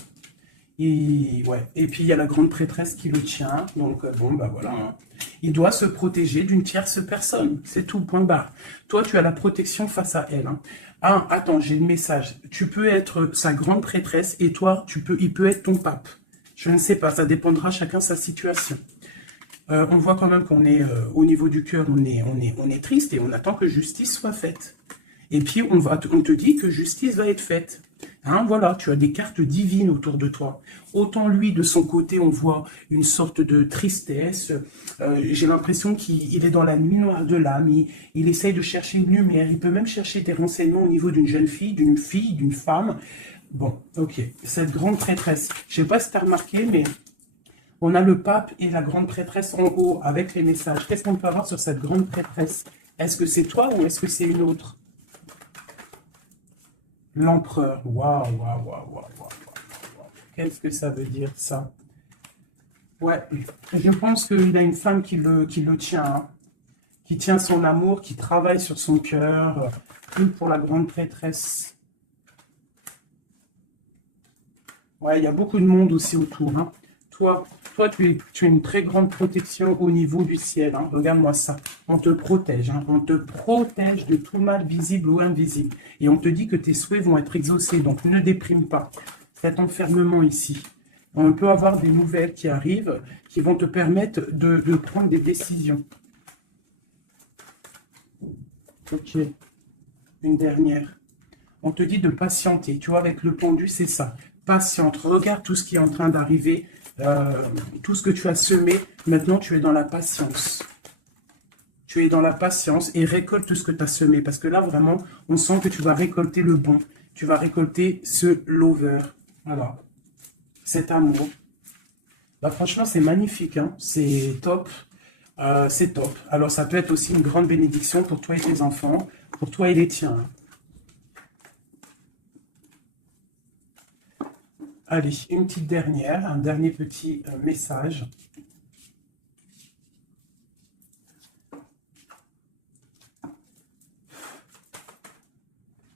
Ouais. Et puis, il y a la grande prêtresse qui le tient. Donc, bon, bah voilà. Hein. Il doit se protéger d'une tierce personne. C'est tout, point barre. Toi, tu as la protection face à elle. Hein. Ah, attends, j'ai le message. Tu peux être sa grande prêtresse et toi, il peut être ton pape. Je ne sais pas, ça dépendra chacun sa situation. On voit quand même qu'on est, au niveau du cœur, on est triste et on attend que justice soit faite. Et puis, on te dit que justice va être faite. Hein, voilà, tu as des cartes divines autour de toi. Autant lui, de son côté, on voit une sorte de tristesse. J'ai l'impression qu'il est dans la nuit noire de l'âme. Il essaye de chercher une lumière. Il peut même chercher des renseignements au niveau d'une jeune fille, d'une femme. Bon, ok. Cette grande prêtresse. Je ne sais pas si tu as remarqué, mais on a le pape et la grande prêtresse en haut avec les messages. Qu'est-ce qu'on peut avoir sur cette grande prêtresse? Est-ce que c'est toi ou est-ce que c'est une autre? L'empereur. Waouh, waouh, waouh, waouh, waouh. Qu'est-ce que ça veut dire, ça? Ouais, je pense qu'il a une femme qui le tient, hein, qui tient son amour, qui travaille sur son cœur. Une pour la grande prêtresse. Ouais, il y a beaucoup de monde aussi autour. Hein. Toi, tu as une très grande protection au niveau du ciel. Hein. Regarde-moi ça. On te protège. Hein. On te protège de tout mal visible ou invisible. Et on te dit que tes souhaits vont être exaucés. Donc, ne déprime pas. Cet enfermement ici. On peut avoir des nouvelles qui arrivent qui vont te permettre de prendre des décisions. Ok. Une dernière. On te dit de patienter. Tu vois, avec le pendu, c'est ça. Patiente. Regarde tout ce qui est en train d'arriver. Tout ce que tu as semé. Maintenant, tu es dans la patience. Tu es dans la patience et récolte tout ce que tu as semé. Parce que là, vraiment, on sent que tu vas récolter le bon. Tu vas récolter ce lover. Voilà. Cet amour. Bah, franchement, c'est magnifique. Hein. C'est top. C'est top. Alors, ça peut être aussi une grande bénédiction pour toi et tes enfants. Pour toi et les tiens. Hein. Allez, une petite dernière. Un dernier petit message.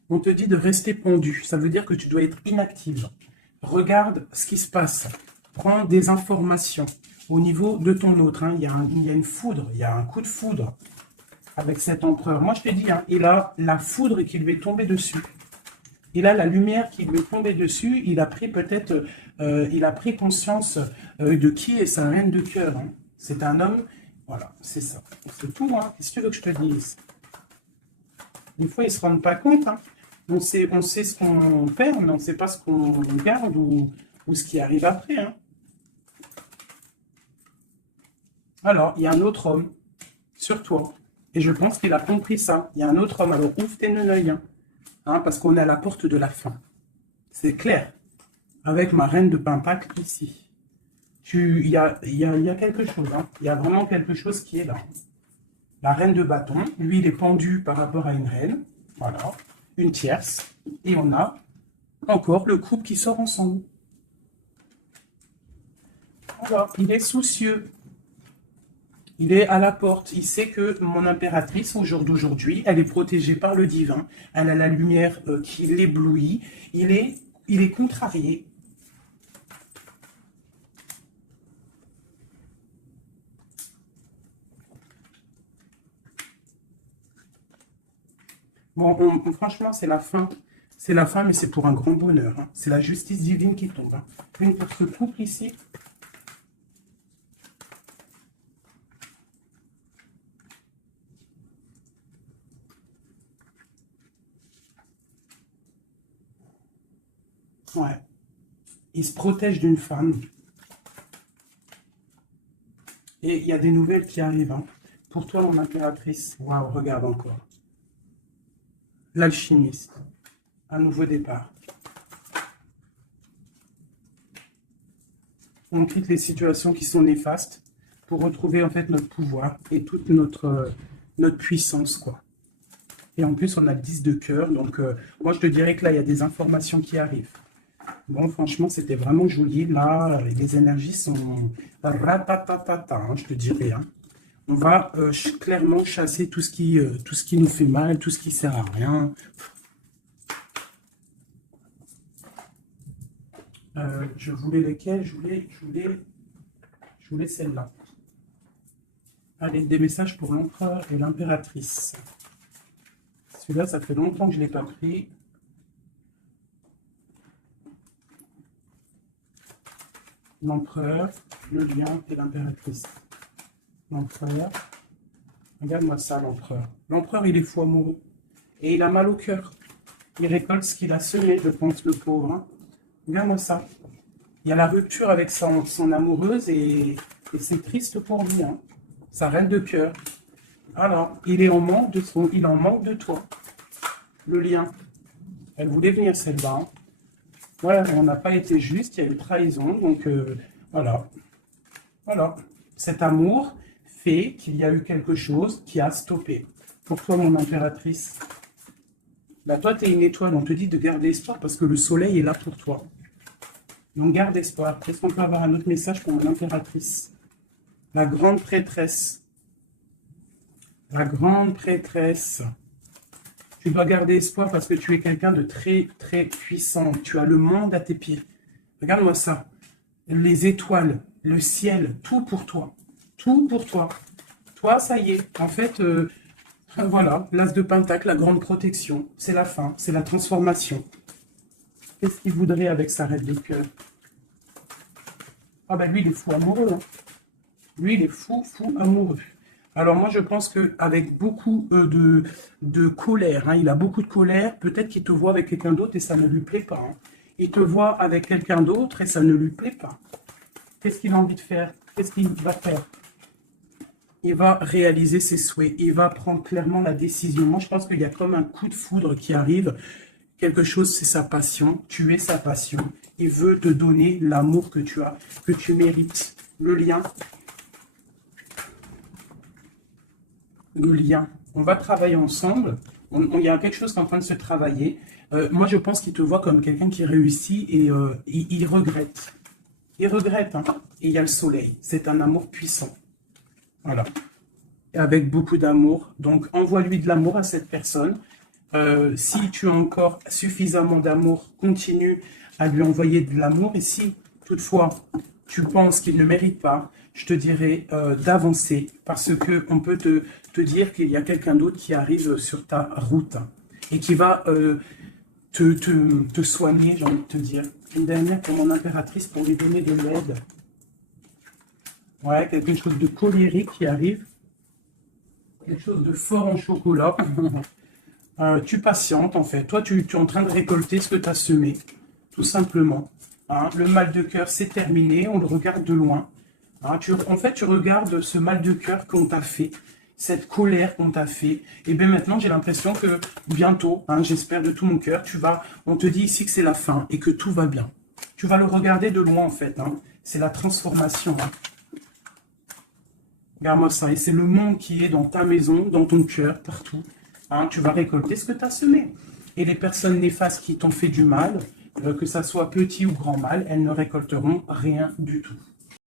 On te dit de rester pendu. Ça veut dire que tu dois être inactive. Regarde ce qui se passe. Prends des informations au niveau de ton autre. Hein. Il y a une foudre, il y a un coup de foudre avec cet empereur. Moi, je te dis, hein, il a la foudre qui lui est tombée dessus. Il a la lumière qui lui est tombée dessus. Il a pris peut-être, il a pris conscience de qui est sa reine de cœur. Hein. C'est un homme, voilà, c'est ça. C'est tout, hein. Qu'est-ce que tu veux que je te dise? Des fois, ils ne se rendent pas compte. Hein. On sait ce qu'on perd, mais on ne sait pas ce qu'on garde ou ce qui arrive après. Hein. Alors, il y a un autre homme sur toi. Et je pense qu'il a compris ça. Il y a un autre homme. Alors, ouvre tes œils. Hein, parce qu'on est à la porte de la fin. C'est clair. Avec ma reine de Pentacle ici. Il y a quelque chose. Hein. Il y a vraiment quelque chose qui est là. La reine de bâton. Lui, il est pendu par rapport à une reine. Voilà. Une tierce. Et on a encore le couple qui sort ensemble. Alors, il est soucieux. Il est à la porte. Il sait que mon impératrice, au jour d'aujourd'hui, elle est protégée par le divin. Elle a la lumière qui l'éblouit. Il est contrarié. Bon, franchement, c'est la fin. C'est la fin, mais c'est pour un grand bonheur. Hein. C'est la justice divine qui tombe. Hein. Une pour ce couple ici. Ouais. Il se protège d'une femme. Et il y a des nouvelles qui arrivent. Hein. Pour toi, mon impératrice. Waouh, regarde encore. L'alchimiste. Un nouveau départ. On quitte les situations qui sont néfastes pour retrouver en fait notre pouvoir et toute notre puissance, quoi. Et en plus, on a le 10 de cœur. Donc, moi, je te dirais que là, il y a des informations qui arrivent. Bon, franchement, c'était vraiment joli. Là, les énergies sont ratatata, hein, je te dirais. Hein. On va clairement chasser tout ce qui nous fait mal, tout ce qui sert à rien. Je voulais lesquelles? Je voulais celle-là. Allez, des messages pour l'empereur et l'impératrice. Celui-là, ça fait longtemps que je ne l'ai pas pris. L'empereur, le lion et l'impératrice. L'empereur. Regarde-moi ça, l'empereur. L'empereur, il est fou amoureux. Et il a mal au cœur. Il récolte ce qu'il a semé, je pense, le pauvre. Hein. Regarde-moi ça. Il y a la rupture avec son amoureuse et c'est triste pour lui. Hein. Sa reine de cœur. Alors, il est en manque il en manque de toi. Le lien. Elle voulait venir celle-là. Hein. Voilà, on n'a pas été juste, il y a eu trahison, donc voilà. Voilà. Cet amour fait qu'il y a eu quelque chose qui a stoppé. Pour toi, mon impératrice, bah, toi, tu es une étoile, on te dit de garder espoir parce que le soleil est là pour toi. Donc, garde espoir. Est-ce qu'on peut avoir un autre message pour mon impératrice? La grande prêtresse. La grande prêtresse. Tu dois garder espoir parce que tu es quelqu'un de très, très puissant. Tu as le monde à tes pieds. Regarde-moi ça. Les étoiles, le ciel, tout pour toi. Tout pour toi. Toi, ça y est. En fait, voilà, l'as de Pentacle, la grande protection. C'est la fin, c'est la transformation. Qu'est-ce qu'il voudrait avec sa reine de cœur? Ah ben lui, il est fou amoureux. Hein. Lui, il est fou, fou amoureux. Alors moi, je pense qu'avec beaucoup de colère, hein, il a beaucoup de colère, peut-être qu'il te voit avec quelqu'un d'autre et ça ne lui plaît pas. Hein. Il te voit avec quelqu'un d'autre et ça ne lui plaît pas. Qu'est-ce qu'il a envie de faire? Qu'est-ce qu'il va faire? Il va réaliser ses souhaits. Il va prendre clairement la décision. Moi, je pense qu'il y a comme un coup de foudre qui arrive. Quelque chose, c'est sa passion. Tu es sa passion. Il veut te donner l'amour que tu as, que tu mérites. Le lien. Le lien. On va travailler ensemble. Il y a quelque chose qui est en train de se travailler. Moi, je pense qu'il te voit comme quelqu'un qui réussit et il regrette. Il regrette. Hein. Et il y a le soleil. C'est un amour puissant. Voilà. Avec beaucoup d'amour. Donc, envoie-lui de l'amour à cette personne. Si tu as encore suffisamment d'amour, continue à lui envoyer de l'amour. Et si, toutefois, tu penses qu'il ne mérite pas, je te dirais d'avancer. Parce qu'on peut te dire qu'il y a quelqu'un d'autre qui arrive sur ta route et qui va te soigner, j'ai envie de te dire. Une dernière pour mon impératrice pour lui donner de l'aide. Ouais, quelque chose de colérique qui arrive. Quelque chose de fort en chocolat. Tu patientes en fait. Toi, tu es en train de récolter ce que tu as semé. Tout simplement. Hein, le mal de cœur, c'est terminé. On le regarde de loin. Hein, en fait, tu regardes ce mal de cœur qu'on t'a fait. cette colère qu'on t'a fait, et bien maintenant j'ai l'impression que bientôt, hein, j'espère de tout mon cœur, on te dit ici que c'est la fin et que tout va bien. Tu vas le regarder de loin en fait, hein. C'est la transformation. Hein. Regarde-moi ça, et c'est le monde qui est dans ta maison, dans ton cœur, partout. Hein, tu vas récolter ce que tu as semé. Et les personnes néfastes qui t'ont fait du mal, que ça soit petit ou grand mal, elles ne récolteront rien du tout.